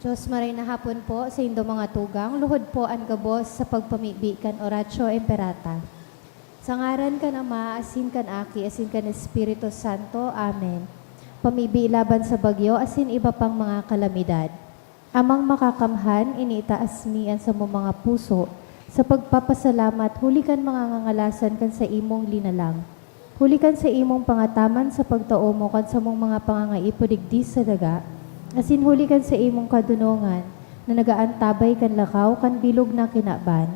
Diyos maray na hapon po sa indo mga tugang, luhod po ang gabos sa pagpamibikan oratio imperata. Sa ngaran ka na asin kan aki, asin kan Espiritu Santo. Amen. Pamibi laban sa bagyo, asin iba pang mga kalamidad. Amang makakamhan, iniitaas mian sa mga puso, sa pagpapasalamat, hulikan mga ngangalasan kan sa imong linalang. Hulikan sa imong pangataman sa pagtao mo kan sa mong mga pangangaipodigdi sa daga, asin hulikan sa imong kadunongan na nagaantabay kan lakaw kan bilog na kinaban.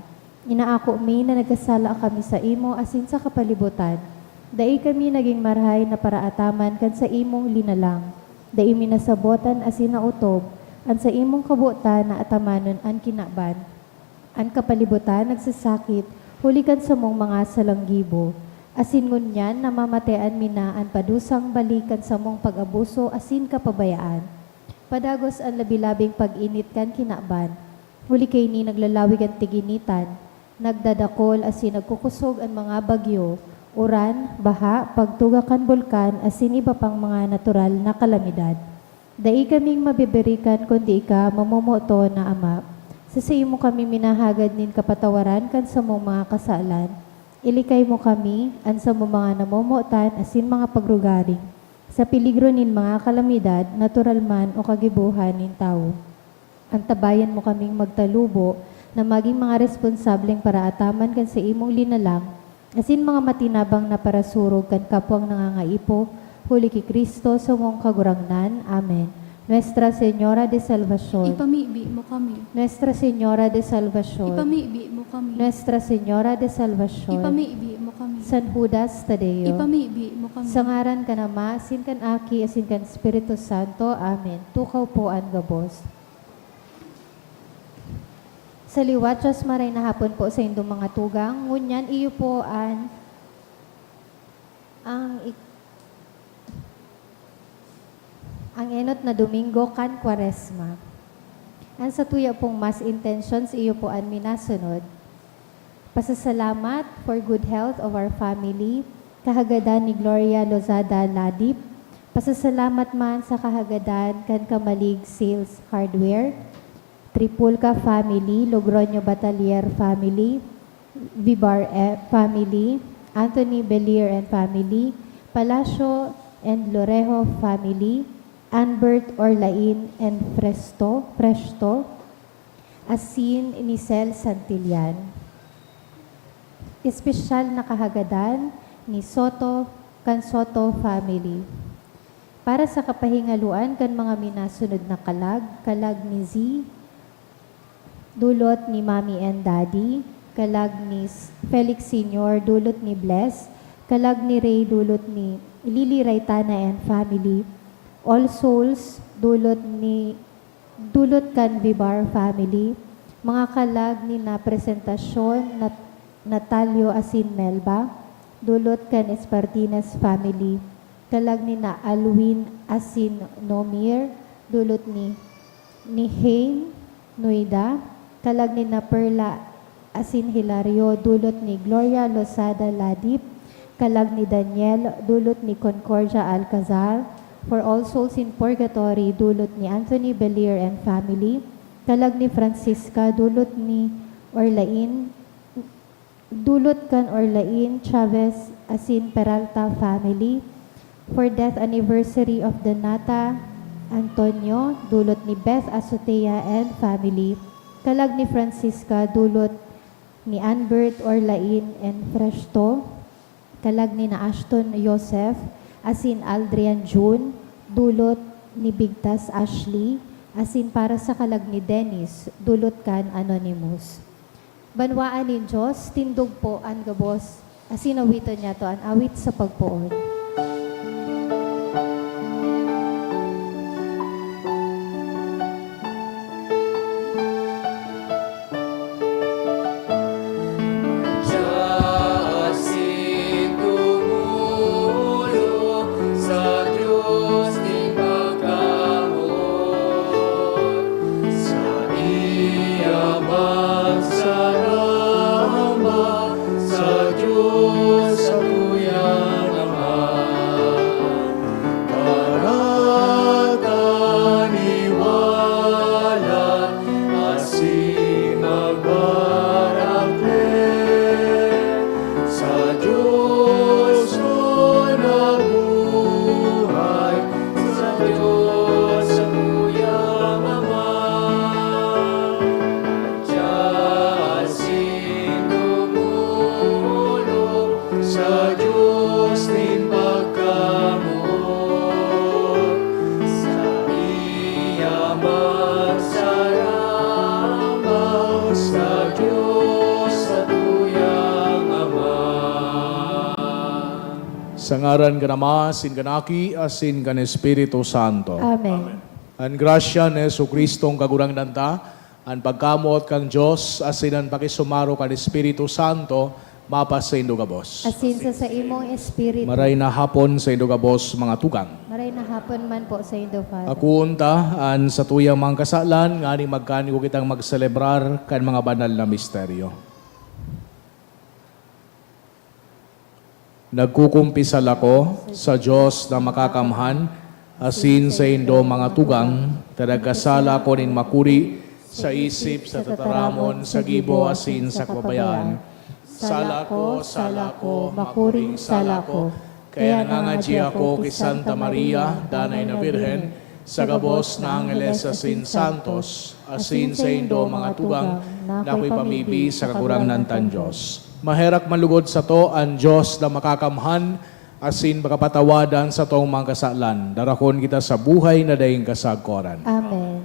Inaako mi na nagasala kami sa imo asin sa kapalibutan. Dai kami naging marhay na paraataman kan sa imong linalang. Dai mi nasabotan asin nautob an sa imong kabutan na atamanon an kinaban. An kapalibutan nagsasakit, hulikan sa mong mga salanggibo. Asin ngunyan namamatean mi na an padusang balikan sa mong pag-abuso asin kapabayaan. Padagos ang labilabing pag-init kan kinaban. Huli kay ni naglalawig ang tiginitan. Nagdadakol asin nagkukusog ang mga bagyo, uran, baha, pagtuga kan bulkan asin iba pang mga natural na kalamidad. Dai kaming mabibirikan kundi ika mamomoto na ama. Sa imo kami minahagad nin kapatawaran kan sa mong mga kasalan. Ilikay mo kami an sa mong mga namomotan asin mga pagrugaring. Sa peligro nin mga kalamidad, natural man o kagibuhan nin tao. Antabayan mo kaming magtalubo na maging mga responsableng paraataman kan sa imong linalang, asin mga matinabang na parasurog kan kapwang nangangaipo, huli ki Kristo sa mong kagurangnan. Amen. Nuestra Señora de Salvación. Ipamibi mo kami. Nuestra Señora de Salvación. Ipamibi mo kami. Nuestra Señora de Salvación. Ipamibi mo kami. San Judas Tadeo. Ipamibi mo kami. Sa ngaran ka na asin kan aki, asin kan Espiritu Santo. Amen. Tukaw po ang gabos. Sa liwat, Diyos maray na hapon po sa indong mga tugang. Ngunyan, iyo po ang enot na Domingo kan Kwaresma. Ang sa tuya pong mas intentions, iyo po ang minasunod. Pasasalamat for good health of our family, kahagadan ni Gloria Lozada Ladip. Pasasalamat man sa kahagadan kan Kamalig Sales Hardware, Tripulca family, Logroño Batalier family, Vibar family, Anthony Belier and family, Palacio and Lorejo family, Anbert Orlain and Presto, Asin Nicel Santillan. Espesyal na kahagadan ni Soto Soto family. Para sa kapahingaluan kan mga minasunod na kalag ni Z, dulot ni Mommy and Daddy, kalag ni Felix Sr., dulot ni Bless, kalag ni Ray, dulot ni Lily Raitana and family, All Souls, dulot kan Vibar family, mga kalag ni na presentasyon Natalio Asin Melba, dulot kan Espartinas family, kalag ni na Alwin Asin Nomir, dulot ni Hein Nuida, kalag ni na Perla Asin Hilario, dulot ni Gloria Lozada Ladip, kalag ni Daniel, dulot ni Concordia Alcazar, for all souls in purgatory, dulot ni Anthony Belier and family, kalag ni Francisca, dulot ni Orlain, dulot kan Orlain Chavez Asin Peralta family, for death anniversary of Donata Antonio, dulot ni Beth Azotea and family, kalag ni Francisca, dulot ni Anbert Orlain and Presto, kalag ni na Ashton Joseph, asin Aldrian June, dulot ni Bigtas Ashley, asin para sa kalag ni Dennis, dulot kan Anonymous. Banwaan ni Diyos, tindog po ang gabos, asin awiton niya to ang awit sa pagpuon. Sa Diyos, sa tuyang Ama. Sa ngaran ka Ama, asin ka Aki, asin ka ni Espiritu Santo. Amen. Ang grasya ni Jesucristong kagurang nanta, ang pagkamot kang Diyos, asin ang pakisumaro ka ni Espiritu Santo, mapas sa Indogabos. Asin sa imong espiritu. Maray na hapon sa Indogabos mga tugang. Maray na hapon man po sa Indo, Father. Ako unta, an sa tuyang mga kasalan, nga ni magkani ko kitang magselebrar kan mga banal na misteryo. Nagkukumpisal ako sa Diyos na makakamhan, asin sa indo mga tugang, tadagkasala ko nin makuri, sa isip, sa tataramon, sa gibo, asin sa kabayaan. Sala ko, makuring sala ko. Kaya nangangadji ako kay Santa Maria, Danay na Birhen, sa gabos na Angeles asin Santos, asin sa indo mga tugang, na ako'y pamibi sa kagurang nantan Diyos. Maherak malugod sa to ang Diyos na makakamhan, asin makapatawadan sa tong mga kasalan. Darakon kita sa buhay na daing kasagkoran. Amen.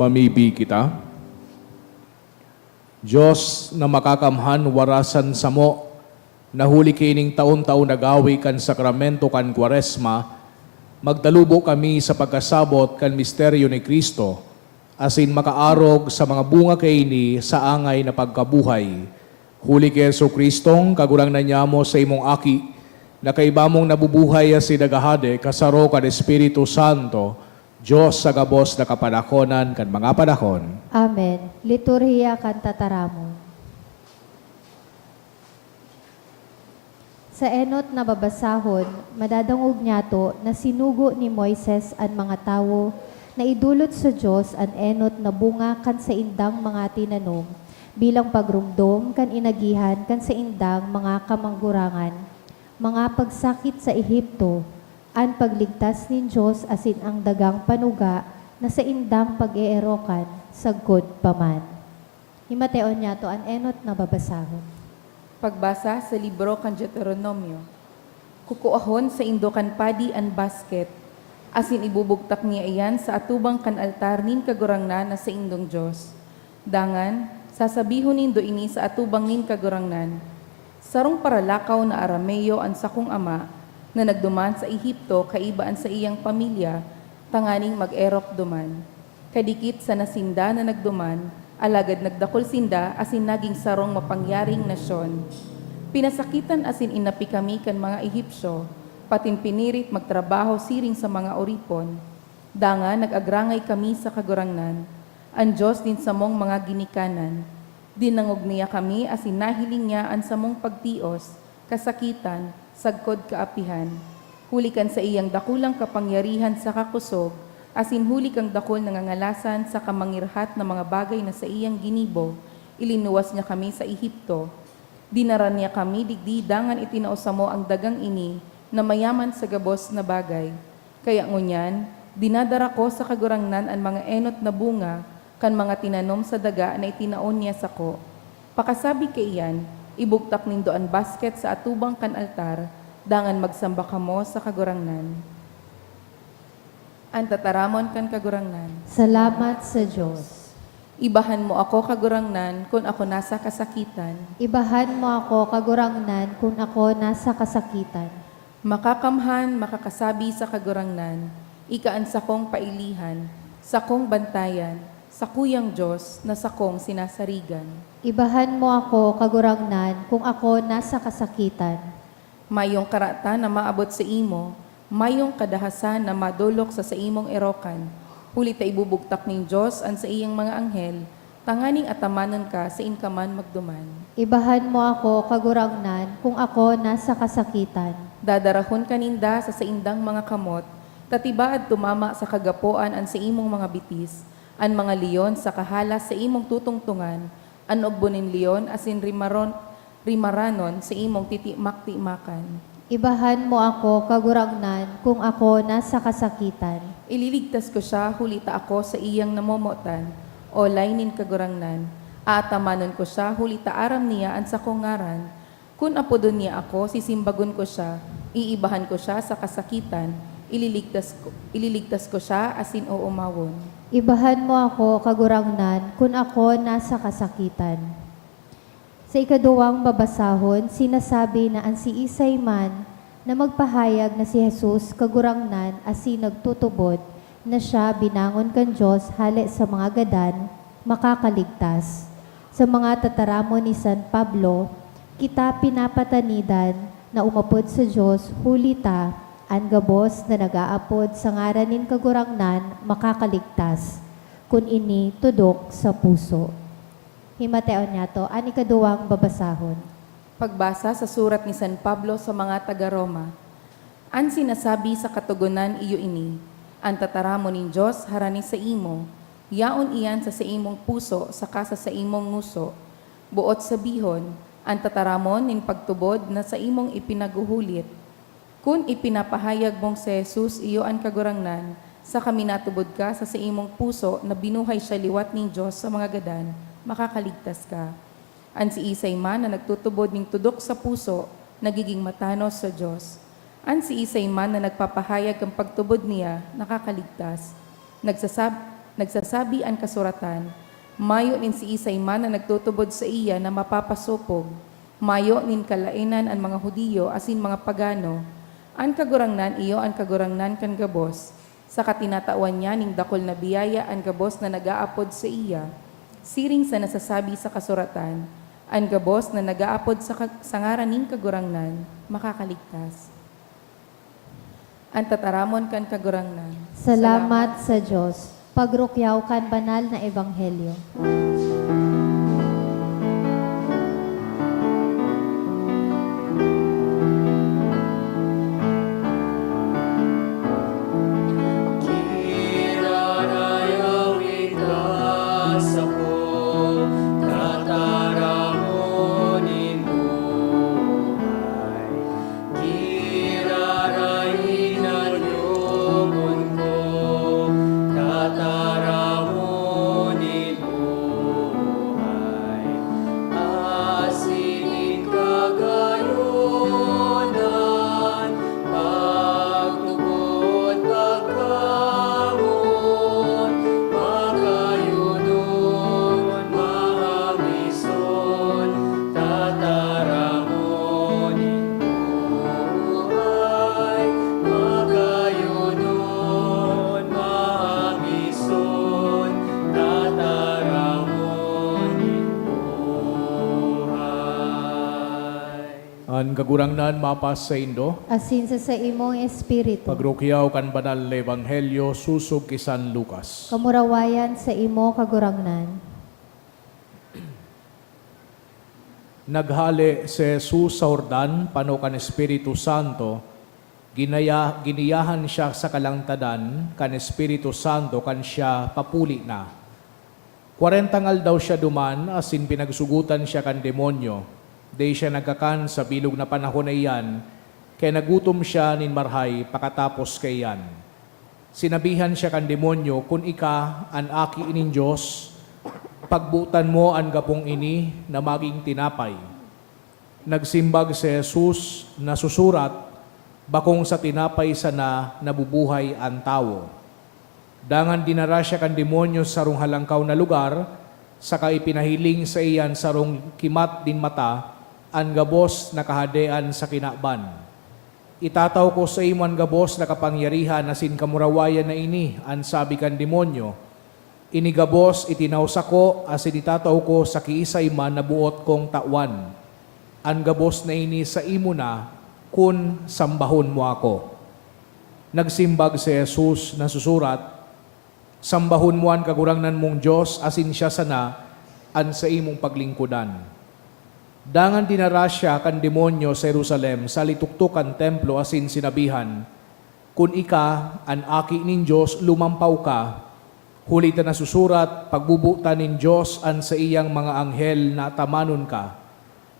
Mamibi kita. Diyos na makakamhan warasan sa mo, nahuli kining taon-taon nagawi kan sakramento kan Kwaresma, magdalubo kami sa pagkasabot kan misteryo ni Kristo, asin makaarog sa mga bunga kaini sa angay na pagkabuhay. Huli kay Jesucristong kagurang na niya mo sa imong aki, na kaibamong nabubuhay si dagahade kasaro kan Espiritu Santo, Diyos sa gabos na kapanakonan kan mga panahon. Amen. Liturhiya kan tataramon. Sa enot na babasahon, madadangog niya to na sinugo ni Moises ang mga tawo na idulot sa Diyos ang enot na bunga kan sa indang mga tinanom bilang pagrumdom kan inagihan kan sa indang mga kamanggurangan, mga pagsakit sa Ehipto, ang pagligtas nin Diyos asin ang dagang panuga na sa indang pag-eerokan sagkod paman. Himateon niya to an enot na babasahon. Pagbasa sa libro kan Deuteronomio. Kukuahon sa indo kan padi an basket, asin ibubugtak niya iyan sa atubang kan altar nin kagurangnan na sa indong Diyos. Dangan, sasabihon nindo ini sa atubang nin kagurangnan. Sarong paralakaw na Arameo ang sakong ama, na nagduman sa Ehipto kaibaan sa iyang pamilya, tanganing mag-erok duman. Kadikit sa nasinda na nagduman, alagad nagdakol sinda asin naging sarong mapangyaring nasyon. Pinasakitan asin inapi kami kan mga Ehipsyo, patin pinirit magtrabaho siring sa mga oripon. Danga nag-agrangay kami sa kagurangnan, ang Diyos din sa mong mga ginikanan. Dinangog niya kami asin nahiling niya ang samong pagtios, kasakitan, sagkod kaapihan. Huli kan sa iyang dakulang kapangyarihan sa kakusog, asin huli kang dakol nangangalasan sa kamangirhat na mga bagay na sa iyang ginibo, ilinuwas niya kami sa Ehipto. Dinaran niya kami digdi dangan itinausa mo ang dagang ini na mayaman sa gabos na bagay. Kaya ngunyan, dinadara ko sa kagurangnan ang mga enot na bunga kan mga tinanom sa daga na itinaon niya sa ko. Pakasabi kay iyan, ibugtak nindo ang basket sa atubang kan altar, dangan magsamba kamo sa kagurangnan. Ang tataramon kan kagurangnan. Salamat sa Diyos. Ibahan mo ako kagurangnan kung ako nasa kasakitan. Ibahan mo ako kagurangnan kung ako nasa kasakitan. Makakamhan, makakasabi sa kagurangnan, ikaan sa kong pailihan, sa kong bantayan, sa kuyang Diyos na sa kong sinasarigan. Ibahan mo ako kagurangnan kung ako nasa kasakitan. Mayong karata na maabot sa imo, mayong kadahasan na madulok sa imong erokan, huli ta ibubugtak ning Diyos an sa iyang mga anghel, tanganing atamanon ka sa inkaman magduman. Ibahan mo ako kagurangnan kung ako nasa kasakitan. Dadarahon kaninda sa saindang mga kamot, tatibaad tumama sa kagapuan an sa imong mga bitis, an mga leon sa kahalas sa imong tutungtungan, an ugbonin leon asin rimaranon sa imong titimak-timakan. Ibahan mo ako kagurangnan kung ako nasa kasakitan. Ililigtas ko siya, hulita ako sa iyang namomotan, o laynin kagurangnan. Aatamanon ko siya, hulita aram niya ang sa kungaran. Kung apodon niya ako, sisimbagon ko siya, iibahan ko siya sa kasakitan, ililigtas ko siya asin o umawon. Ibahan mo ako kagurangnan kung ako nasa kasakitan. Sa ikaduwang babasahon, sinasabi na ang si Isay man na magpahayag na si Jesus kagurangnan asin nagtutubod na siya binangon kan Diyos hali sa mga gadan, makakaligtas. Sa mga tataramon ni San Pablo, kita pinapatanidan na umapod sa Diyos, hulita, ang gabos na nagaapod sa ngaranin kagurangnan, makakaligtas, kun ini tudok sa puso. Himateon niya to, ani kaduwang babasahon. Pagbasa sa surat ni San Pablo sa mga taga-Roma. Ang sinasabi sa katugunan iyo ini, ang tataramo nin Diyos harani sa imo, yaon iyan sa imong puso sa kasa sa imong nguso. Buot sabihon, ang tataramon nin pagtubod na sa imong ipinaguhulit. Kung ipinapahayag mong si Jesus iyo ang kagurangnan, sa kami natubod ka sa imong puso na binuhay siya liwat ning Diyos sa mga gadan, makakaligtas ka. Ang si Isay man na nagtutubod ning tudok sa puso, nagiging matanos sa Diyos. Ang si Isay man na nagpapahayag ang pagtubod niya, nakakaligtas. Nagsasabi ang kasuratan, mayo nin si Isay man na nagtutubod sa iya na mapapasupog. Mayo nin kalainan ang mga Hudiyo asin mga pagano. Ang kagurangnan iyo ang kagurangnan kan gabos. Sa katinatawan niya ning dakol na biyaya ang gabos na nagaapod sa iya. Siring sa nasasabi sa kasuratan, ang gabos na nagaapod sa ngaran ning kagurangnan, makakaligtas. Ang tataramon kan kagurangnan. Salamat sa Diyos. Pagrukyaw kan banal na ebanghelyo. Ang kagurangnan mapas sa Indo, Asin sa imong espiritu. pagrukyaw kan banal na ebanghelyo susog kay San Lucas. Kamurawayan sa imo kagurangnan. Naghali si Jesus sa Jordan, pano kan Espiritu Santo, giniyahan siya sa kalangtadan, kan Espiritu Santo kan siya papuli na. 40 ngal daw siya duman, asin pinagsugutan siya kan demonyo. Day siya nagkakan sa bilog na panahon na iyan, kaya nagutom siya nin marhay pakatapos kay iyan. Sinabihan siya kan demonyo, kung ika an aki inin Diyos, pagbutan mo ang gapong ini na maging tinapay. Nagsimbag si Jesus na susurat, bakong sa tinapay sana nabubuhay ang tao. Dangan dinara siya kan demonyo sa rong halangkaw na lugar, saka ipinahiling sa iyan sa rong kimat din mata, ang gabos na kahadean sa kinakban. Itataw ko sa imo ang gabos na kapangyarihan na sin kamurawayan na ini, ang sabi kan demonyo. Inigabos itinawsa ko, asin itataw ko sa kiisay man na buot kong tawan. Ang gabos na ini sa imo na, kun sambahon mo ako. Nagsimbag si Jesus na susurat, Sambahon mo ang kagurangnan mong Diyos, asin siya sana, an sa imong paglingkudan. Dangan dinarasya kan demonyo sa Jerusalem, sa lituktukan templo, asin sinabihan, kun ika, an aki nin Diyos, lumampaw ka, huli ta nasusurat, pagbubuta nin Diyos, an sa iyang mga anghel na tamanon ka.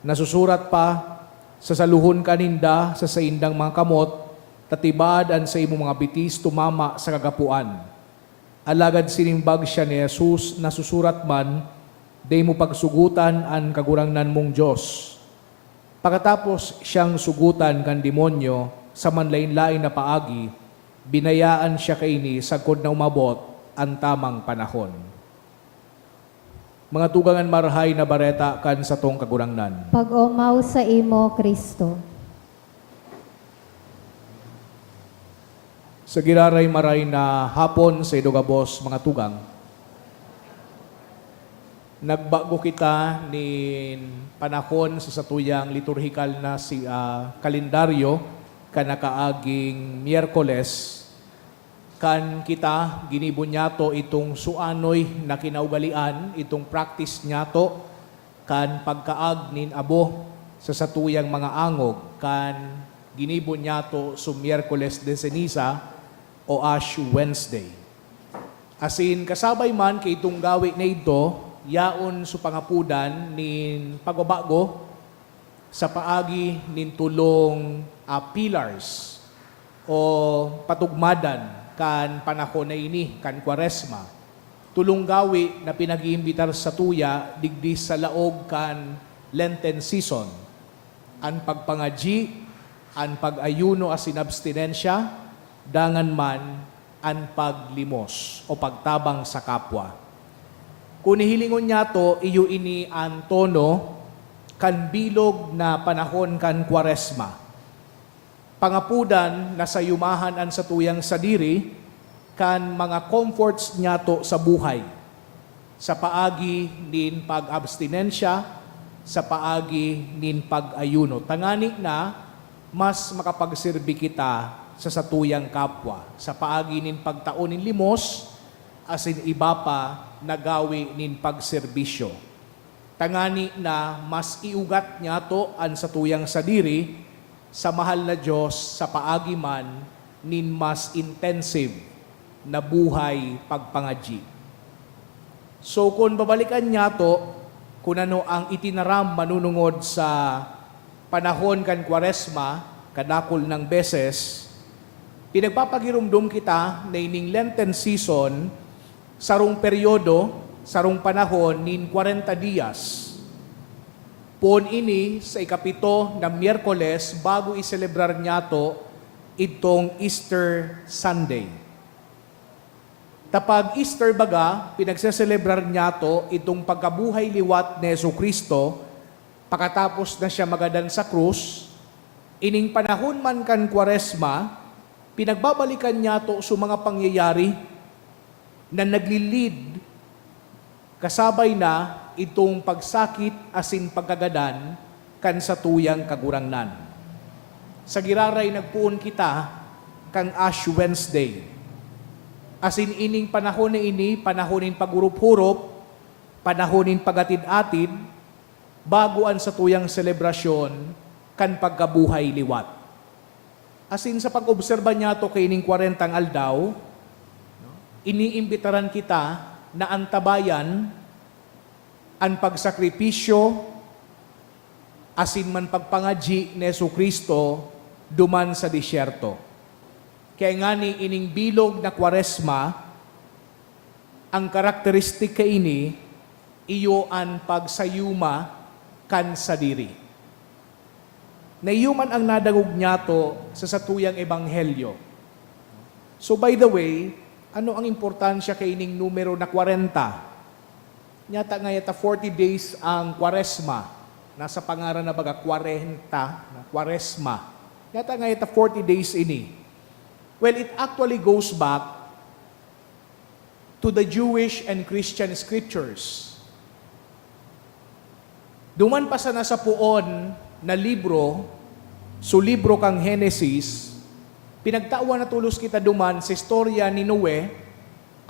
Nasusurat pa, sasaluhon ka ninda sa saindang mga kamot, tatibad an sa imong mga bitis tumama sa kagapuan. Alagad sinimbag siya ni Jesus, nasusurat man, day mo pagsugutan an kagurangnan mong Diyos. Pagkatapos siyang sugutan kan demonyo sa manlain-lain na paagi, binayaan siya kaini sagkod na umabot ang tamang panahon. Mga tugangan marhay na bareta kan sa tong kagurangnan. Pag-umaw sa imo, Kristo. Sa giraray maray na hapon sa idugabos mga tugang, nagbago kita ni panahon sa satuyang liturhikal na kalendaryo kanakaaging Miyerkules, kan kita ginibunyato itong suanoy na kinaugalian, itong practice nyato, kan pagkaag nin abo sa satuyang mga angog, kan ginibunyato sa Miyerkules de Ceniza o Ash Wednesday. Asin kasabay man kay itong gawi na ito, yaon sa pangapudan nin pagbabago sa paagi nin tulong pillars o patugmadan kan panahon na ini, kan Kwaresma. Tulong gawi na pinag-iimbitar sa tuya, digdi sa laog kan Lenten season. Ang pagpangaji, ang pag-ayuno asin abstinensya, dangan man ang paglimos o pagtabang sa kapwa. Kung hilingon niya to, iyo ini ang tono kan bilog na panahon kan Kwaresma. Pangapudan na sa yumahan an sa tuyang sadiri kan mga comforts niya to sa buhay. Sa paagi nin pag-abstinensya, sa paagi nin pag-ayuno. Tangani na mas makapagserbi kita sa satuyang kapwa. Sa paagi nin pagtaon nin limos, asin iba pa nagawi nin pagserbisyo. Tangani na mas iugat niya to an satuyang sadiri sa mahal na Diyos sa paagi man nin mas intensive na buhay pagpangaji. So kung babalikan niya to, kung ano ang itinaram manunungod sa panahon kan Kwaresma, kadakol ng beses, pinagpapagirumdum kita na ining Lenten season, sarong peryodo, sarong panahon, nin 40 dias. Pon ini sa ikapito na Miyerkules bago iselebrar niya to itong Easter Sunday. Tapag Easter baga, pinagseselebrar niya to itong pagkabuhay liwat ni Jesucristo, pagkatapos na siya magadan sa krus, ining panahon man kan Kwaresma, pinagbabalikan niya to sa mga pangyayari na naglilid kasabay na itong pagsakit asin pagkagadan kan sa tuyang kagurangnan. Sa giraray nagpuon kita kang Ash Wednesday. Asin ining panahon na ini, panahonin pagurup-hurup, panahonin pagatid-atid, baguan sa tuyang selebrasyon kan pagkabuhay liwat. Asin sa pag-obserba niya to kay ining 40 aldaw, iniimbitaran kita na antabayan ang pagsakripisyo asin man pagpangaji ni Jesucristo duman sa disyerto. Kaya nga ni ining bilog na Kwaresma, ang karakteristik ka ini, iyo ang pagsayuma kan sa diri. Nayuman ang nadagog niya to sa satuyang ebanghelyo. So by the way, ano ang importansya kay ining numero na 40? Nyata nga yata 40 days ang Kwaresma. Nasa pangaran na baga 40 na Kwaresma. Nyata nga yata 40 days ini. Well, it actually goes back to the Jewish and Christian scriptures. Duman pa sa nasa puon na libro, so libro kang Genesis, pinagtauan na tulos kita duman sa istorya ni Noe,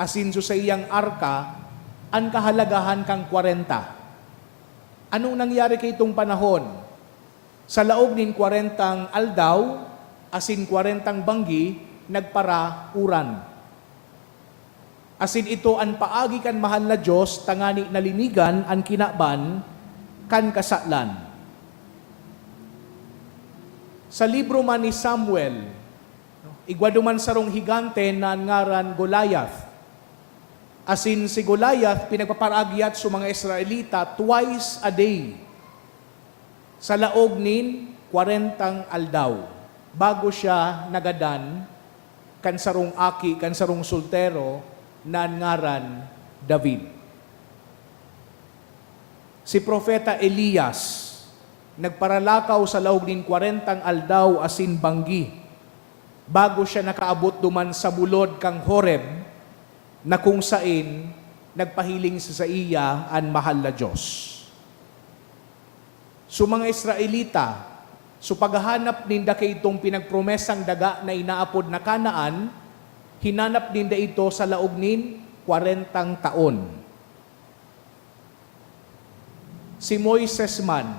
asin so sa iyang arka, ang kahalagahan kang 40. Anong nangyari kay itong panahon? Sa laog nin 40 aldaw, asin 40 banggi, nagpara uran. Asin ito ang paagi kan mahal na Diyos, tangani nalinigan ang kinaban, kan kasatlan. Sa libro man ni Samuel, igwaduman sarong higante na ngaran Goliath. Asin si Goliath, pinagpaparagyat sa mga Israelita twice a day. Sa laog nin 40 aldaw. Bago siya nagadan, kan sarong aki, kan sarong sultero, na ngaran David. Si Propeta Elias, nagparalakaw sa laog nin 40 aldaw asin banggi, bago siya nakaabot duman sa bulod kang Horeb, na kung sain nagpahiling sa iya ang mahal na Diyos. So mga Israelita, so paghahanap ninda kay itong pinagpromesang daga na inaapod na Kanaan, hinanap ninda ito sa laog nin 40 taon. Si Moises man,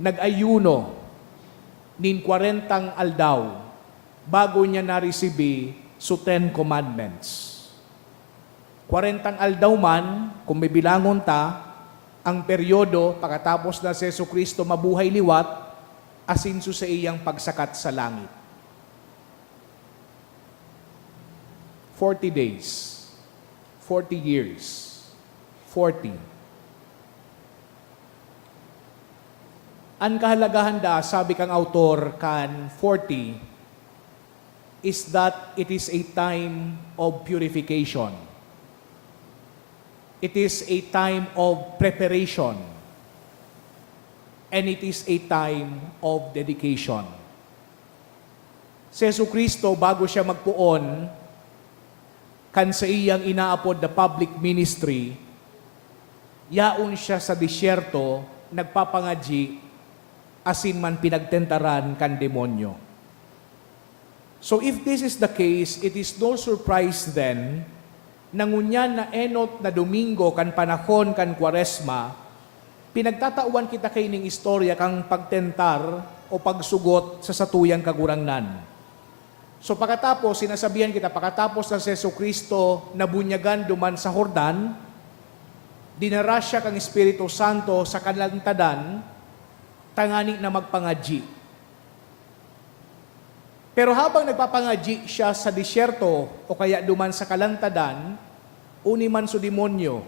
nag-ayuno nin 40 aldaw bago niya na-receive so 10 commandments. 40 aldaw man, kung may bilangon ta, ang peryodo pagkatapos na si Jesucristo mabuhay liwat, asin so sa iyang pagsakat sa langit. 40 days, 40 years, 40. Ang kahalagahan da, sabi kang autor, kan 40, is that it is a time of purification. It is a time of preparation. And it is a time of dedication. Si Jesucristo, bago siya magpuon, kan sa iyang inaapod na public ministry, yaon siya sa disyerto, nagpapangadji, asin man pinagtentaran kan demonyo. So if this is the case, it is no surprise then, nangunyan na enot na Domingo kan panahon kan Kwaresma, pinagtatauan kita kay ning istorya kang pagtentar o pagsugot sa satuyang kagurangnan. So pagkatapos, sinasabihan kita, pagkatapos na si Jesucristo nabunyagan duman sa Jordan, dinara siya kang Espiritu Santo sa kalantadan, tangani na magpangadji. Pero habang nagpapangadji siya sa disyerto o kaya duman sa kalantadan, uni man so demonyo,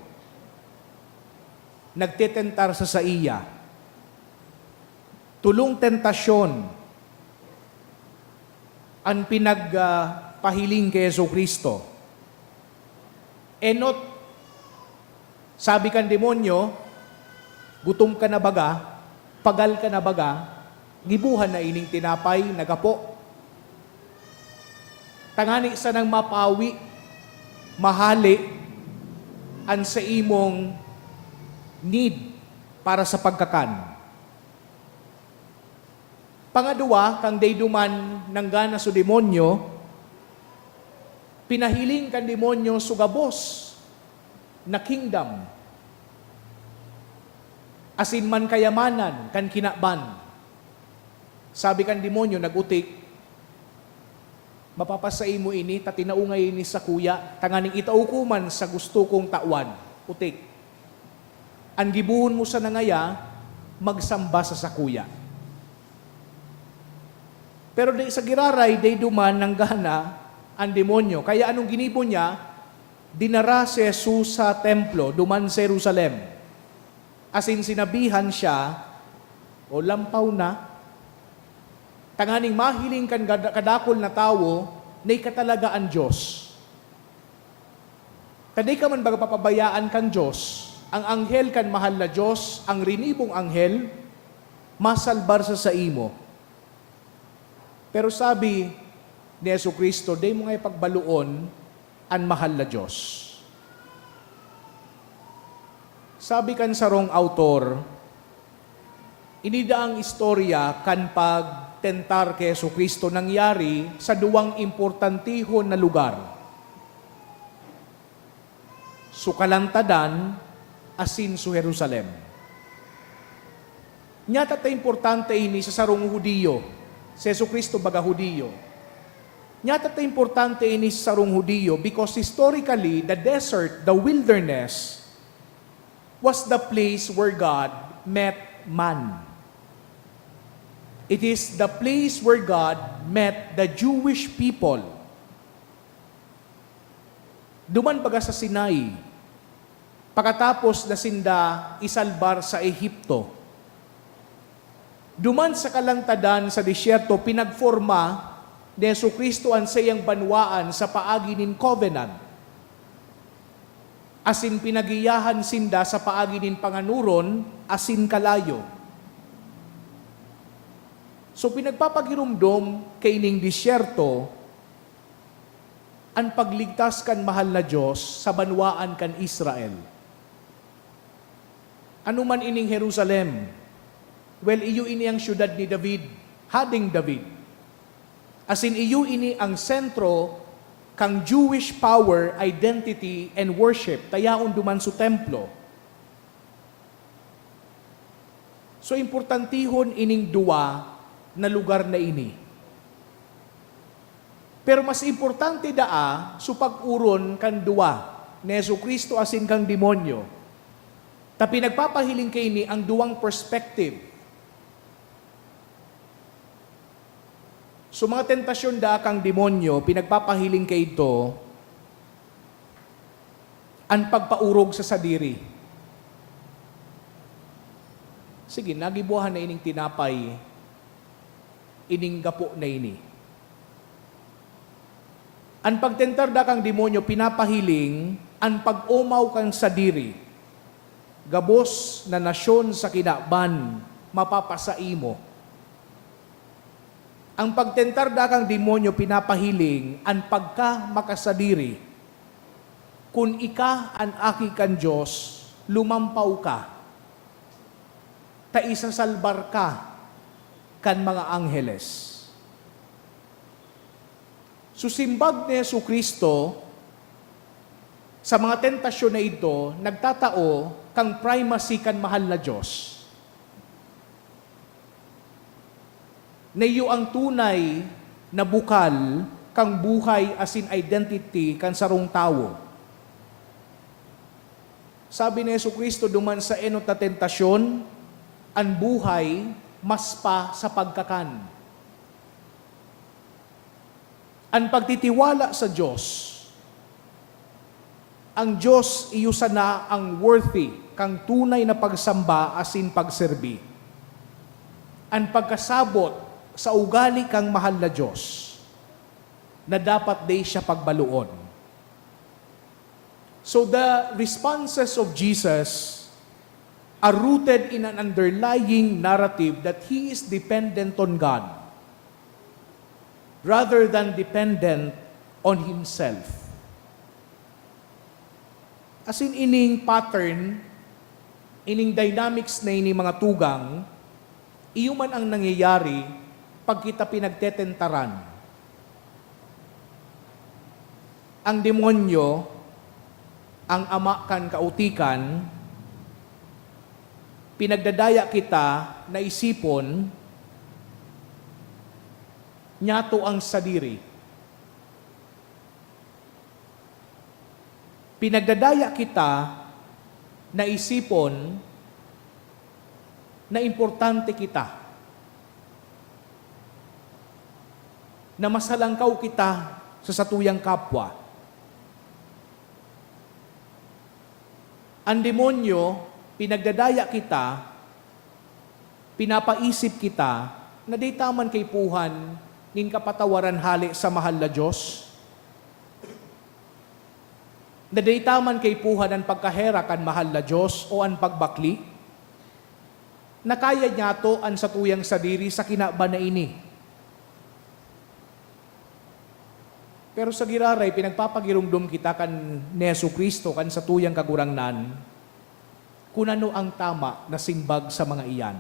nagtitentar sa iya. Tulong tentasyon ang pinagpahiling kay Jesucristo. Enot, sabi kan demonyo, gutom ka na baga, pagal ka na baga, gibuhan na ining tinapay, nagapo. Tangani sa nang mapawi, mahali, ang sa imong need para sa pagkakan. Pangadua, kang dayduman ng gana so demonyo, pinahiling kan demonyo sugabos na kingdom. Asin man kayamanan, kan kinaban. Sabi kan demonyo, nagutik, mapapasay mo ini, tatinaungay ini sa kuya, tanganing itaukuman sa gusto kong tawan, utik. Ang gibuhon mo sa nangaya, magsamba sa sakuya. Pero sa giraray, day duman ng gana ang demonyo. Kaya anong ginibo niya? Dinara si Jesus sa templo, duman sa Jerusalem. Asin sinabihan siya, o lampaw na, tanganing mahiling kan kadakol na tao, na'y katalaga ang Diyos. Taday ka man baga papabayaan kang Diyos, ang anghel kan mahal na Diyos, ang rinibong anghel, masalbar sa imo. Pero sabi ni Jesucristo, day mo nga'y pagbaluon ang mahal na Diyos. Sabi kan sarong autor, Inida ang istorya kan pagtentar kay Jesucristo nangyari sa duwang importantihon na lugar. Sukalantadan asin su Jerusalem. Nyata ta importante ini sa sarong Hudiyo. Si Jesucristo baga Hudiyo. Nyata ta importante ini sa sarong Hudiyo because historically, the desert, the wilderness, was the place where God met man. It is the place where God met the Jewish people. Duman baga sa Sinai, pagkatapos na sinda isalbar sa Ehipto. Duman sa kalantadan sa disyerto, pinagforma ni Jesucristo ang sayang banwaan sa paagi nin covenant. Asin pinagiyahan sinda sa paagi nin panganuron, asin kalayo. So pinagpapagirumdom kay ining disyerto, ang pagligtas kan mahal na Diyos sa banwaan kan Israel. Ano man ining Jerusalem? Well, iyo ini ang syudad ni David, hading David. As in, iyo ini ang sentro kang Jewish power, identity, and worship. Tayaon duman su templo. So, importantihon ining duwa na lugar na ini. Pero mas importante daa, su pag-uron kan duwa, ni Jesucristo asin kang demonyo. Tapi nagpapahiling kay ini ang duwang perspective. So mga tentasyon da kang demonyo, pinagpapahiling kay ito, ang pagpaurog sa sadiri. Sige, nagibuhan na ining tinapay, ining gapo na ini. Ang pagtentar da kang demonyo, pinapahiling, ang pag-umaw kang sadiri, gabos na nasyon sa kinaban, mapapasaimo. Ang pagtentar da kang demonyo, pinapahiling, ang pagka makasadiri, kung ika ang aki kan Diyos, lumampaw ka, ta isasalbar ka kan mga angheles. Susimbag ni Jesucristo sa mga tentasyon na ito, nagtatao kang primacy kan mahal na Diyos. Na iyo ang tunay na bukal kang buhay asin identity kan sarong tao. Sabi ni Jesucristo duman sa enot na tentasyon, ang buhay mas pa sa pagkakan. Ang pagtitiwala sa Diyos, ang Diyos iyo sana ang worthy kang tunay na pagsamba asin pagserbi. Ang pagkasabot sa ugali kang mahal na Diyos na dapat day siya pagbaluon. So the responses of Jesus are rooted in an underlying narrative that He is dependent on God rather than dependent on Himself. As in ining pattern, ining dynamics na ini mga tugang, iyo man ang nangyayari pag kita pinagtetentaran. Ang demonyo, ang ama kan kautikan, pinagdadaya kita na isipon, nyato ang sadiri. Pinagdadaya kita na isipon na importante kita. Na masalangkaw kita sa satuyang kapwa. Ang demonyo, pinagdadaya kita, pinapaisip kita, na di taman kay puhan, nin kapatawaran hali sa mahal na Diyos. Na di taman kay puhan ang pagkahera kan mahal na Diyos o ang pagbakli. Na kaya niya to ang satuyang sadiri sa kinaba na ini. Pero sa giraray, pinagpapagirumdum kita kan ni Jesucristo kan sa tuyang kagurangnan, kung ano ang tama na simbag sa mga iyan.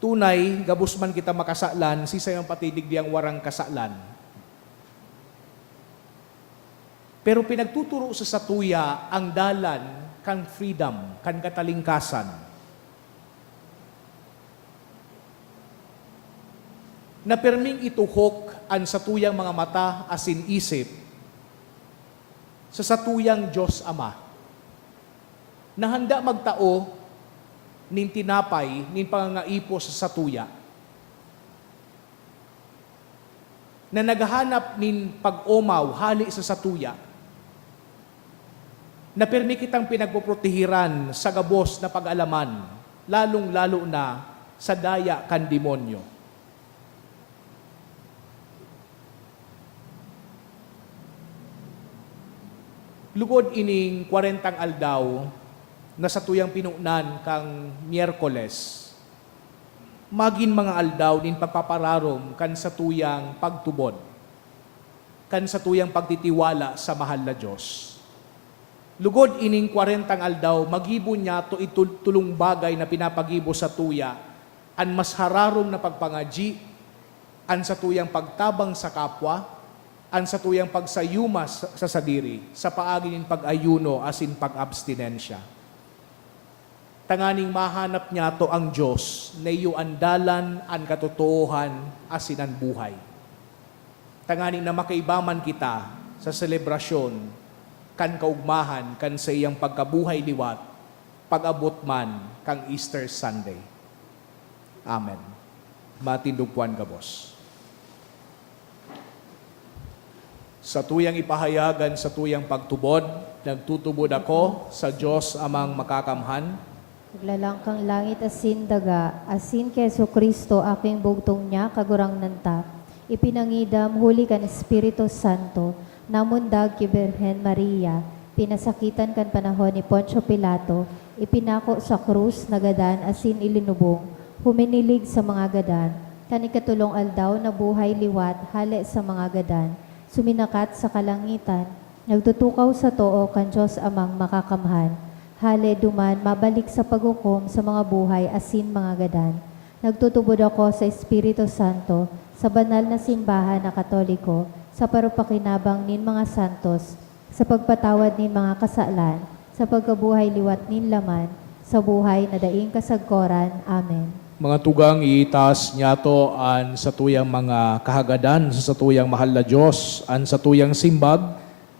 tunay, gabus man kita makasalan, sisayang patidig diyang warang kasalan. Pero pinagtuturo sa satuya ang dalan kan freedom, kan katalingkasan. Na perming ituhok ang satuyang mga mata asin isip sa satuyang Diyos Ama. Na handa magtao nin tinapay, nin pangangaipo sa satuya. Na naghahanap nin pag-omaw, hali sa satuya. Na permi kitang pinagpoprotehiran sa gabos na pag-alaman, lalong-lalo na sa daya kan demonyo. Lugod ining 40 aldaw na sa tuyang pinunan kang Miyerkules, magin mga aldaw nin pagpapararom kan sa tuyang pagtubod, kan sa tuyang pagtitiwala sa mahal na Diyos. Lugod ining 40 aldaw, magibo niya to itulong bagay na pinapagibo sa tuya, an mas hararom na pagpangaji, an sa tuyang pagtabang sa kapwa, an sa tuyang pagsayuma sa sadiri, sa paagin pag-ayuno asin pag-abstinensya. Tanganing mahanap niya to ang Diyos na iyo andalan, an katotohan, asin an buhay. Tanganing na makaibaman kita sa selebrasyon, kan kaugmahan, kan sa iyang pagkabuhay liwat, pag-abot man kang Easter Sunday. Amen. Matindugpuan ka, boss. Sa tuyang ipahayagan, sa tuyang pagtubod, nagtutubod ako sa Diyos amang makakamhan. Naglalangkang langit asin daga, asin keso Kristo aking bugtong niya, kagurang nanta. Ipinangidam huli kan Espiritu Santo, namundag ki Birhen Maria, pinasakitan kan panahon ni Poncio Pilato, ipinako sa krus nagadan asin ilinubong, huminilig sa mga gadan, kanikatulong aldaw na buhay liwat, hale sa mga gadan, suminakat sa kalangitan, nagtutukaw sa too kan Diyos amang makakamhan, hale duman mabalik sa paghukom sa mga buhay asin mga gadan. Nagtutubod ako sa Espiritu Santo, sa banal na simbahan na Katoliko, sa parupakinabang nin mga santos, sa pagpatawad nin mga kasalan, sa pagkabuhay liwat nin laman, sa buhay na daing kasagkoran. Amen. Mga tugang itaas niya to an sa tuyang mga kahagadan, sa tuyang mahal na Diyos, an sa tuyang simbag,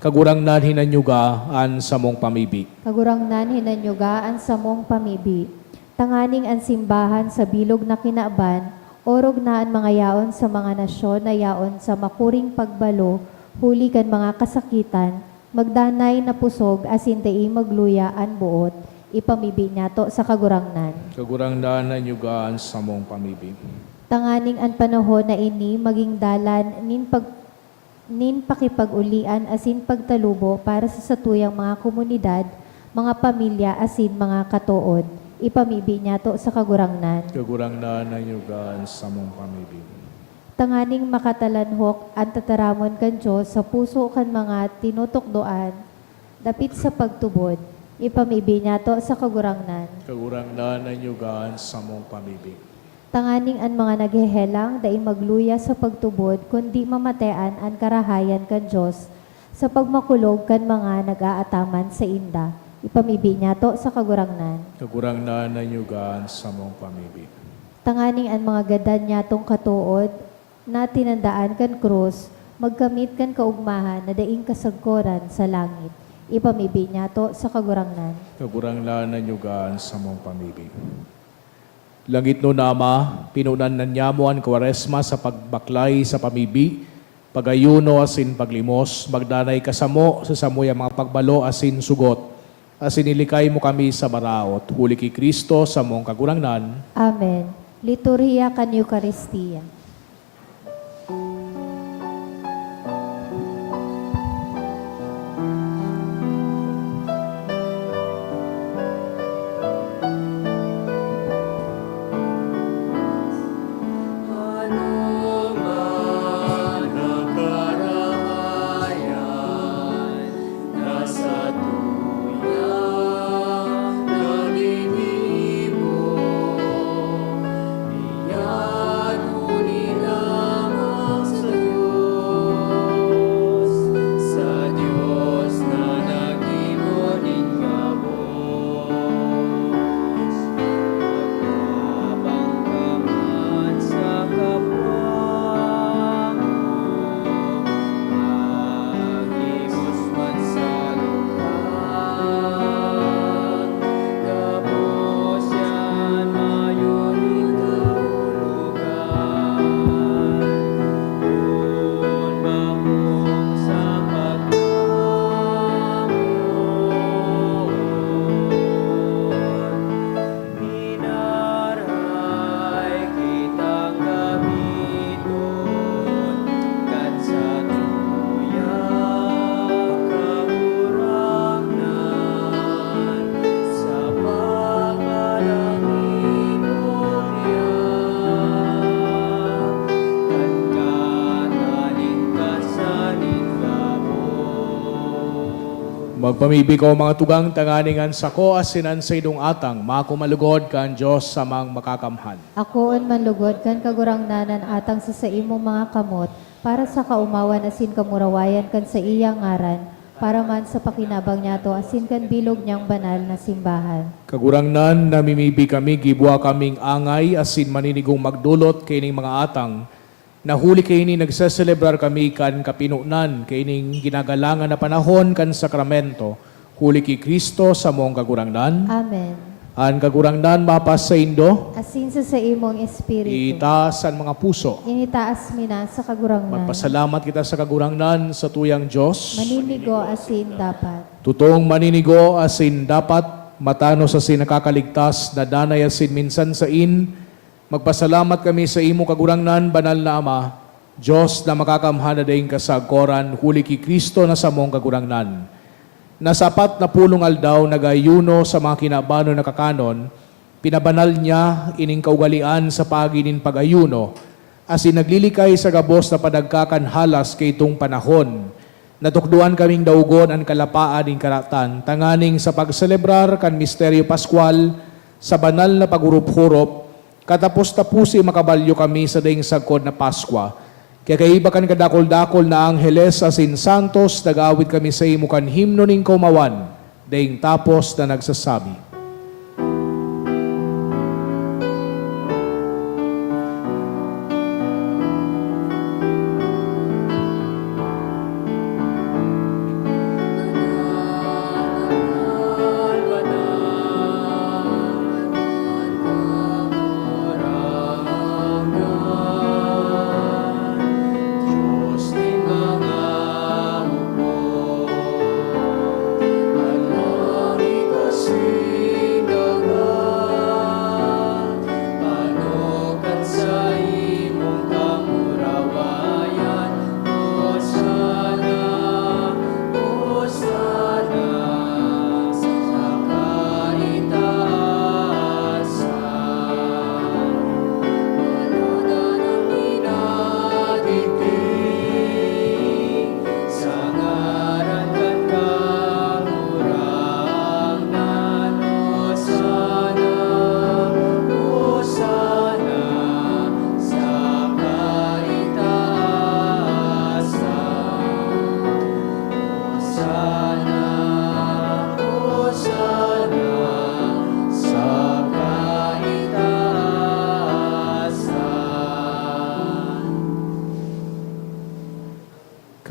kagurang nan hinanyuga an sa mong pamibi. Kagurang nan hinanyugaan sa mong pamibi. Tanganing ang simbahan sa bilog na kinaaban, orog na ang mga yaon sa mga nasyon na yaon sa makuring pagbalo, huli kan mga kasakitan, magdanay na pusog asin daing magluya an buot, ipamibi niya to sa kagurangnan. Kagurang nan hinanyuga an sa mong pamibi. Tanganing ang panahon na ini maging dalan nin pakipag-ulian asin pagtalubo para sa satuyang mga komunidad, mga pamilya asin mga katuod. Ipamibi niya to sa kagurangnan. Kagurang nan hinanyuga an sa mong pamibi. Tanganing makatalanhok ang tataramon kan Diyos sa puso kan mga tinutokdoan, dapit sa pagtubod. Ipamibi niya to sa kagurangnan. Kagurang nan hinanyuga an sa mong pamibi. Tanganing ang mga naghehelang daing magluya sa pagtubod, kundi mamatean ang karahayan kan Diyos sa pagmakulog kan mga nag-aataman sa inda. Ipamibi niya to sa kagurangnan. Kagurang nan hinanyuga an sa mong pamibi. Tanganing ang mga gadan niya tong katuod, na tinandaan kan krus, magkamit kan kaugmahan na daing kasagkoran sa langit. Ipamibi niya to sa kagurangnan. Kagurang nan hinanyuga an sa mong pamibi. Langit no nama, pinunan na niya mo ang Kwaresma sa pagbaklay sa pamibi, pagayuno asin paglimos, magdanay kasamo sa samoy ang mga pagbalo asin sugot, asin ilikay mo kami sa baraot, huli ki Kristo sa mong kagurangnan. Amen. Liturhiya kan Eucharistia. pagpamibi ko mga tugang tanganingan sa ko asinan sa idong atang, makumalugod kan Diyos sa mang makakamhan. Ako on manlugod kan kagurangnanan atang sa imong mga kamot, para sa kaumawan asin kamurawayan kan sa iyang ngaran, para man sa pakinabang niya to asin kan bilog niyang banal na simbahan. Kagurangnan, namimibi kami, gibwa kaming angay, asin maninigong magdulot kaining mga atang, nahuli kaini nagseselebrar kami kan kapinunan, kaining ginagalangan na panahon kan sakramento, huli ki Kristo sa mong kagurangnan. Amen. An kagurangnan mapas sa indo, Asin sa imong espiritu. itaas ang mga puso. Initaas mina sa kagurangnan. Magpasalamat kita sa kagurangnan sa tuyang Diyos. Maninigo asin dapat. Totoong maninigo asin dapat, matanos asin nakakaligtas, na danay asin minsan sa magpasalamat kami sa imo kagurangnan, banal na Ama, Diyos na makakamhana daing kasagkoran, huli ki Kristo na sa mong kagurangnan. Nasapat na pulong aldaw, nagayuno sa mga kinabano na kakanon, pinabanal niya ining kaugalian sa paginin pag-ayuno, asin naglilikay sa gabos na padagkakan halas kay itong panahon. Natukduan kaming daugon ang kalapaan ng karatan, tanganing sa pagselebrar kan misteryo Pascual, sa banal na paghurup-hurup, katapos-tapusi makabalyo kami sa daing sagkod na Paskwa. Kaya kaiba kan kadakol-dakol na Angeles asin Santos, nag-awit kami sa imo kan himno ning kaumawan, daing tapos na nagsasabi.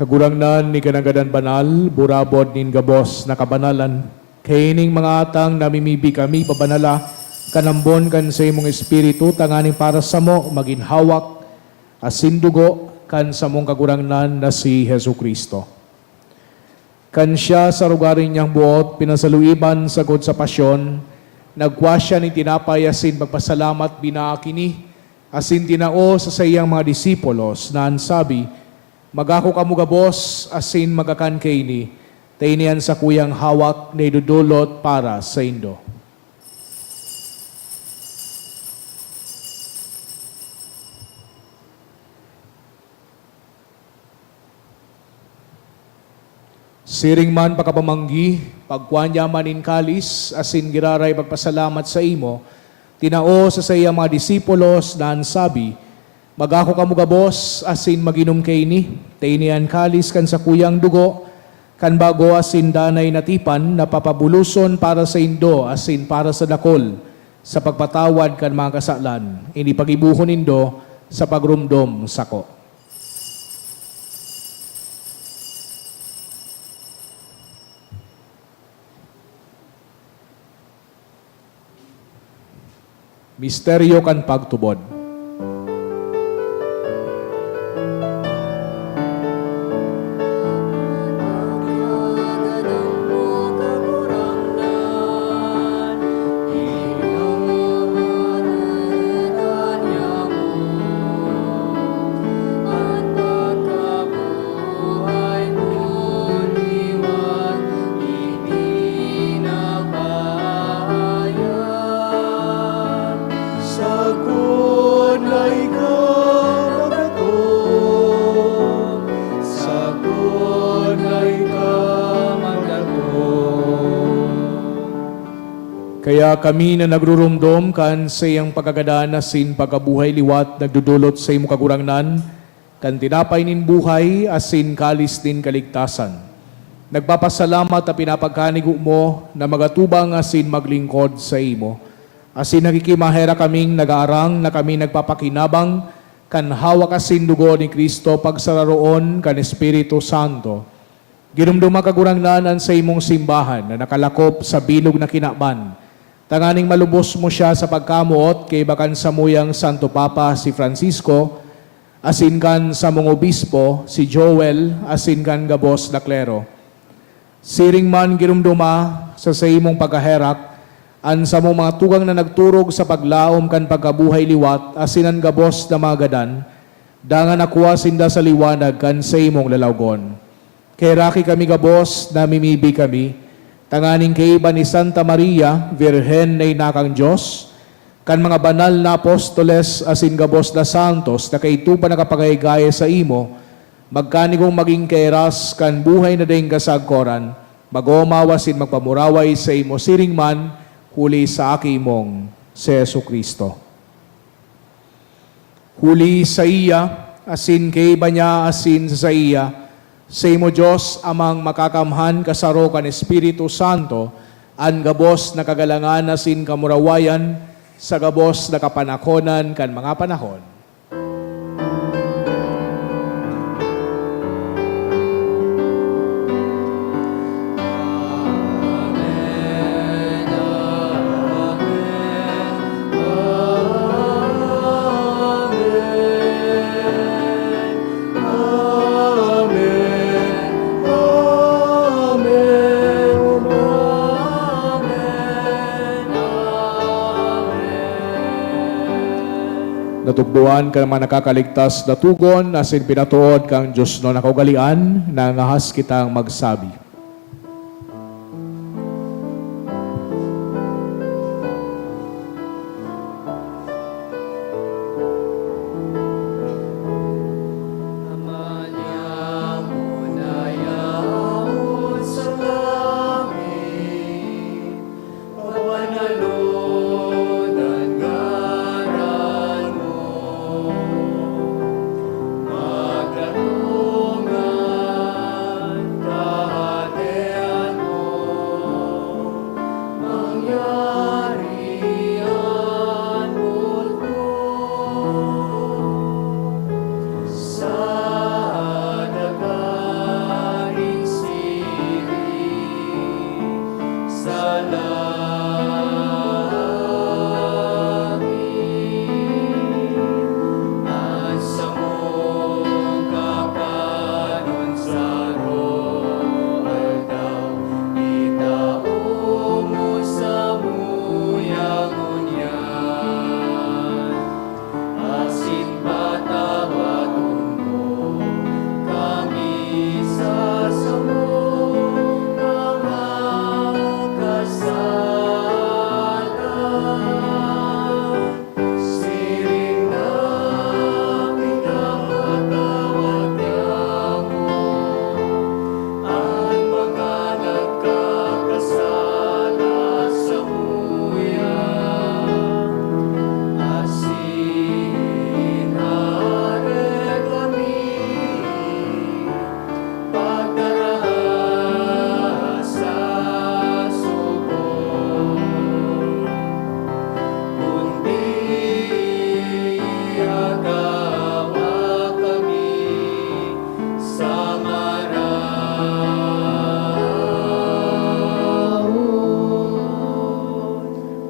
Kagurangnan ni kanagadan banal, burabod nin gabos na kabanalan, kaining mga atang namimibi kami pabanala, kanambon kan sa imong espiritu, tanganing para sa mo, maginhawak, asin dugo, kan sa mong kagurangnan na si Hesu Kristo. Kan siya sa rugarin niyang buot, pinasaluiban sagod sa pasyon, nagwa siya ni tinapay asin magpasalamat binaakini, asin tinao sa sayang mga disipulos na ansabi, magako kamo gabos asin magakan kaini, tainian sa kuyang hawak na idudulot para sa indo. Siring man pakapamanggi, pagkuanya manin kalis, asin giraray pagpasalamat sa imo, tinao sa sayang mga disipulos na ansabi, magako kamo gabos asin maginom kaini, tainian kalis kan sa kuyang dugo, kan bago asin danay natipan na papabuluson para sa indo asin para sa dakol, sa pagpatawad kan mga kasalan, ini pagibuhon indo sa pagrumdom sako. Misteryo kan pagtubod. Sa Kaya kami na nagrurumdom kan sa iyang pagkagadan asin pagkabuhay liwat nagdudulot sa imo kagurangnan, kan tinapay nin buhay asin kalis din kaligtasan. Nagpapasalamat at pinapagkanigo mo na magatubang asin maglingkod sa imo. Asin nakikimahera kaming nag-aarang na kami nagpapakinabang kan hawak asin dugo ni Kristo pagsararoon kan Espiritu Santo. Ginumduma kagurangnan sa imong simbahan na nakalakop sa bilog na kinaban. Tanganing malubos mo siya sa pagkamuot kay bakan sa muyang Santo Papa si Francisco, asin kan sa mong obispo si Joel, asin kan gabos na klero. Siring man ginumduma sa imong pagkaherak, an sa mong mga tugang na nagturog sa paglaom kan pagkabuhay liwat, asinan gabos na magadan, dangan nakuha sinda sa liwanag kan sa imong lalawgon. Kay raki kami gabos na mimibi kami, tanganing kay iba ni Santa Maria, Virhen na inakang Diyos, kan mga banal na apostoles asin gabos na santos na kay ito pa nakapagayagaya sa imo, magkanigong maging kairas kan buhay na daing kasagkoran, magomawasin magpamuraway sa imo siring man, huli sa aki mong si Yesu Kristo. Huli sa iya, asin kay iba niya, asin sa iya, sa imo Diyos amang makakamhan kasaro kan Espiritu Santo, an gabos na kagalangan asin kamurawayan, sa gabos na kapanakonan kan mga panahon. Natugduan ka naman nakakaligtas na tugon, asin pinatuod kang Diyos no nakaugalian, na ngahas kitang magsabi.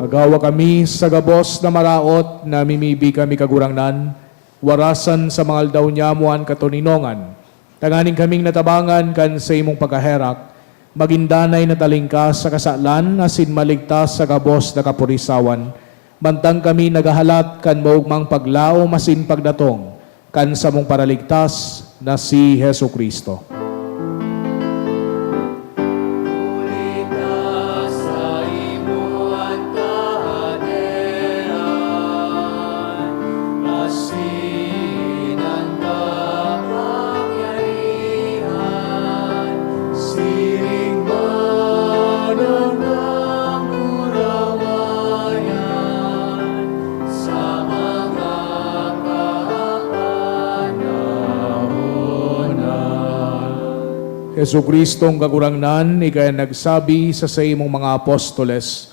Agawa kami sa gabos na maraot na mimibi kami kagurangnan, warasan sa mga aldaw niyamuan katuninongan, tanganing kaming natabangan kan sa imong pagkaherak, magindanay na talingkas sa kasalan, asin maligtas sa gabos na kapurisawan, bantang kami nagahalat kan maugmang paglao masin pagdatong, kan sa mong paraligtas na si Hesu Kristo. Siring man ang namurawan Yesu Kristong kagurangnan, ikay nagsabi sa imong mga apostoles,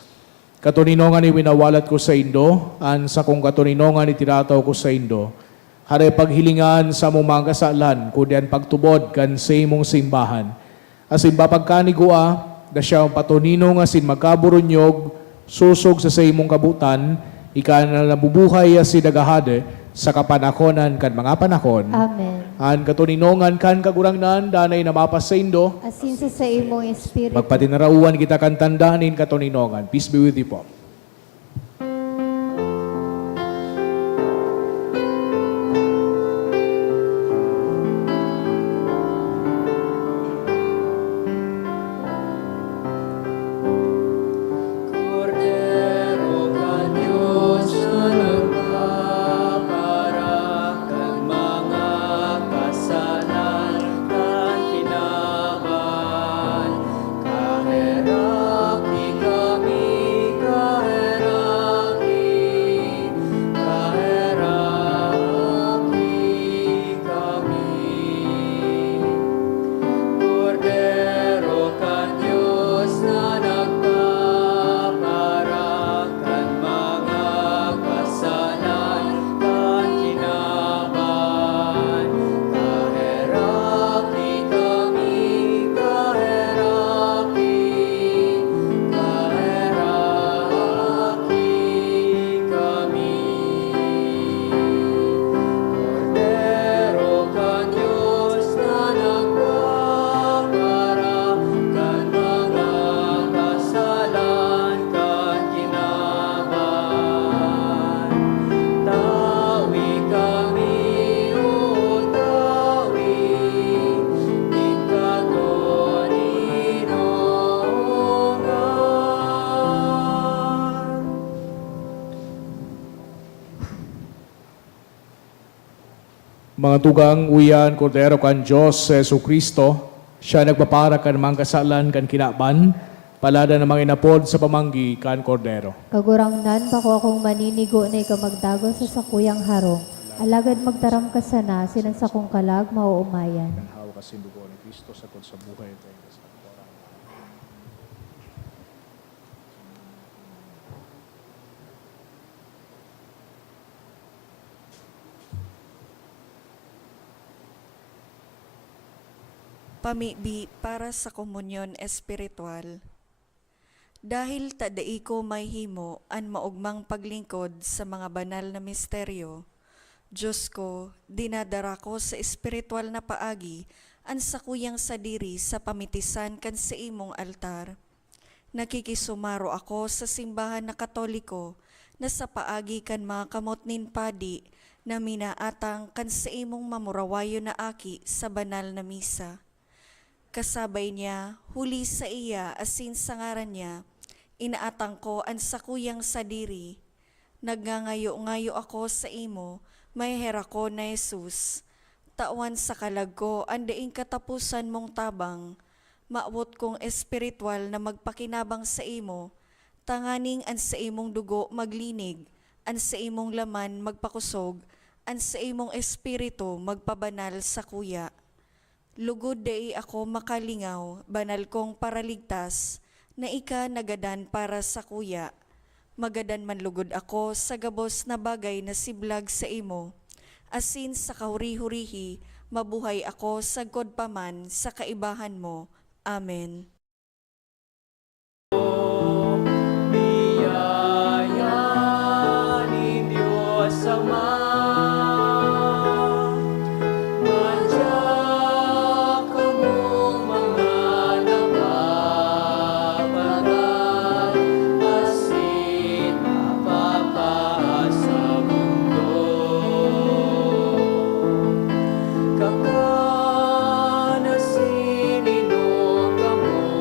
katuninongan ni winawalat ko sa Indo, an sa kong katuninongan itinataw ko sa Indo. Haray paghilingan sa mong mga kasalan, kundi pagtubod kan sa imong simbahan. Asin bapagkanigua, na siya ang patunino nga sin magkaburunyog, susog sa imong kabutan, ika na nabubuhay asin nagahade, sa kapanakonan kan mga panahon. Amen. An katuninongan kan kagurangnan, danay na mapas sa Indo, Asin sa imong espiritu. magpatinarauan kita kan tandanin katuninongan. Peace be with you po. Cordero ka Diyos na nagpaparakang mga kasalan kan kinaban. Kaheraki kami, kaheraki, kaheraki kami. Cordero ka Diyos na nagpaparakang mga kasalan kan kinaban. Kaheraki kami, kaheraki, kaheraki kami. Cordero ka Diyos na nagpaparakang mga kasalan kan kinaban. Tawi kami, O tawi, din katuninongan. Mga tugang uyan, Cordero kan Diyos, Yesu Kristo, siya nagpapara kan mga kasalan kan kinaban, palada na mga inapod sa pamanggi kan Cordero. Kagurangnan, bako akong maninigo na ikaw magdago sa sakuyang harong. Alagad magtaram ka sana, sinan sa kong kalag, mauumayan. Hawa kasi dugo ni Kristo sa sa buhay tayo. Pamibi para sa komunyon espiritual. Dahil tadai ko may himo an maugmang paglingkod sa mga banal na misteryo, Diyos ko, dinadara ko sa espiritual na paagi an sakuyang sadiri sa pamitisan kan sa imong altar. Nakikisumaro ako sa simbahan na Katoliko na sa paagi kan mga kamotnin padi na minaatang kan sa imong mamurawayo na aki sa banal na misa. Kasabay niya, huli sa iya asin sa ngaran niya, inaatang ko ang sakuyang sadiri. Nagngangayo-ngayo ako sa imo, may hera ko na Jesus. Tawan sa kalag ko, ang daing katapusan mong tabang. Maawot kong espiritual na magpakinabang sa imo, tanganing an sa imong dugo maglinig, an sa imong laman magpakusog, an sa imong espiritu magpabanal sa kuya. Lugod dai ako makalingaw, banal kong paraligtas, na ika nagadan para sa kuya. Magadan man lugod ako sa gabos na bagay na siblag sa imo. Asin sa kahuri-hurihi, mabuhay ako sa godpaman sa kaibahan mo. Amen. Biyaya ni Diyos Ama, madya kamong mga napapagal, asin napapa sa mundo. Kakanasin inom kamo,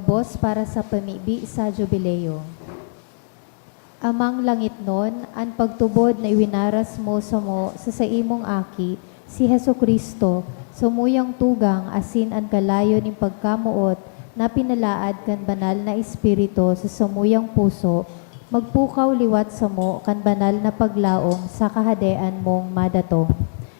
gabos para sa pamibi sa jubileo. Amang langit nun, ang pagtubod na iwinaras mo sa imong aki, si Heso Kristo, sumuyang tugang asin ang kalayo ning pagkamuot na pinalaad kan banal na espiritu sa sumuyang puso, magpukaw liwat sa mo kan banal na paglaom sa kahadean mong madato.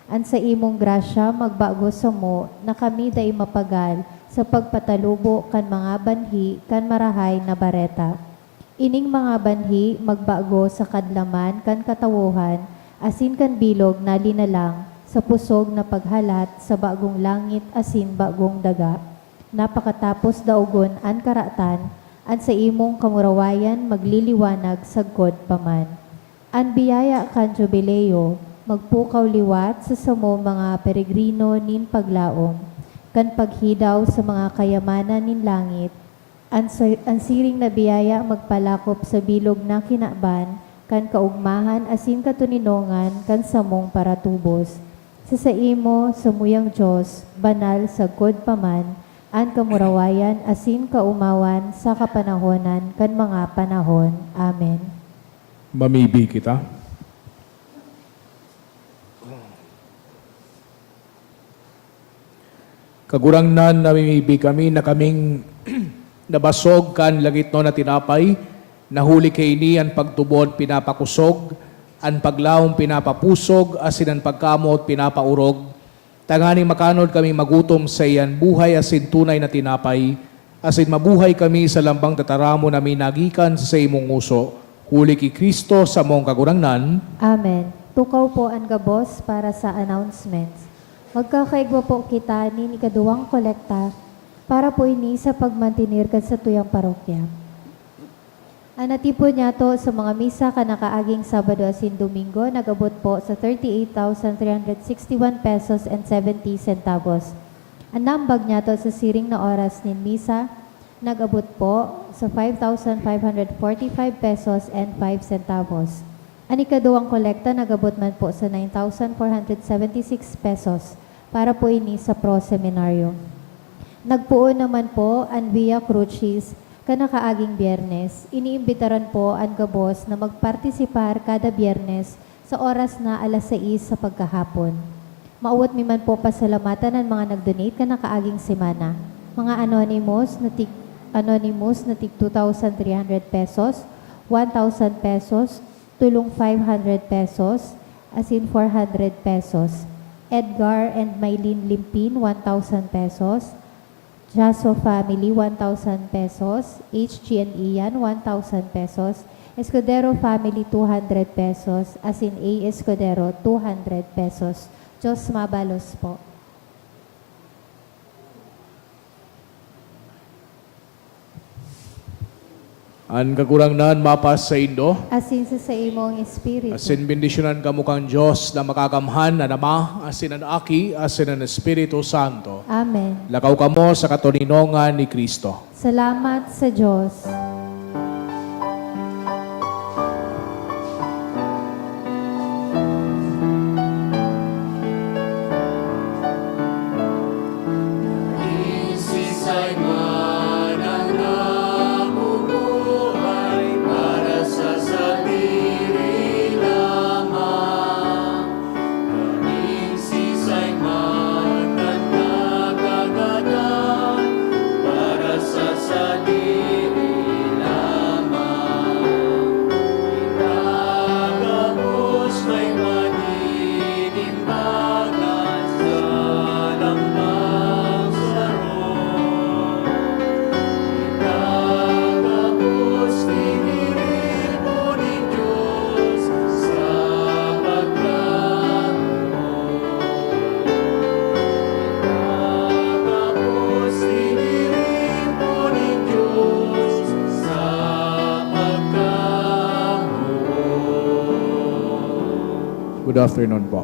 An sa imong grasya magbago sa mo na kami day mapagal sa pagpatalubo kan mga banhi kan marahay na bareta. Ining mga banhi magbago sa kadlaman kan katawuhan, asin kan bilog na linalang sa pusog na paghalat sa bagong langit asin bagong daga. Napakatapos daugon an karatan, an sa imong kamurawayan magliliwanag sagkod paman. An biyaya kan jubileo, magpukaw liwat sa samo mga peregrino nin paglaom, kan paghidaw sa mga kayamanan nin langit, ang siring na biyaya magpalakop sa bilog na kinaban, kan kaugmahan asin katuninongan, kan samong paratubos. Sa imo, samuyang Diyos, banal sa god paman, ang kamurawayan asin kaumawan sa kapanahonan, kan mga panahon. Amen. Mamibi kita. Kagurangnan namimibi kami na kaming nabasog kan langit no na tinapay, nahuli kay ni ang pagtubod pinapakusog, ang paglaom pinapapusog, asin ang pagkamot pinapaurog. Tanganing makanod kami magutom sa iyan buhay asin tunay na tinapay, asin mabuhay kami sa lambang tataramo na minagikan sa imong nguso. Huli ki Kristo sa mong kagurangnan. Amen. Tukaw po ang gabos para sa announcements. Magkakaigwa po kita ni ikaduwang kolekta para po ini sa pagmantinir kan sa tuyang parokya. Anatipo niya to sa mga misa kanakaaging Sabado asin Domingo, nagabot po sa 38,361 pesos and 70 centavos. Ang nambag niya to sa siring na oras nin misa, nagabot po sa 5,545 pesos and 5 centavos. Ang ikaduwang kolekta, nagabot man po sa 9,476 pesos para po ini sa pro-seminaryo. Nagpuon naman po ang Via Crucis kanakaaging Biyernes. Iniimbitaran po ang gabos na magpartisipar kada Biyernes sa oras na 6:00 sa pagkahapon. Mauwat mi man po pasalamatan ang mga nag-donate kanakaaging semana. Mga anonymous na tig 2,300 pesos, 1,000 pesos, tulong 500 pesos, asin 400 pesos. Edgar and Mylene Limpin, 1,000 pesos. Jaso Family, 1,000 pesos. HG and Ian, 1,000 pesos. Escudero Family, 200 pesos. Asin A. Escudero, 200 pesos. Diyos mabalos po. Ang kagurangnan mapas sa Indo. Asin sa imong espiritu. Asin bendisyonan ka mukhang Diyos na makakamhan na Ama, asin ang Aki, asin ang Espiritu Santo. Amen. Lakaw ka mo sa katuninongan ni Kristo. Salamat sa Diyos. Isisay man ang nabubuhay para sa sarili lamang. Isisay man ang nagagadan para sa sarili lamang. Ikagabos may maninimbagan sa lambang saron. Ikagabos tiniribo ni Diyos sa pagkamuot. Ikagabos tiniribo ni Diyos sa pagkamuot. Good afternoon po.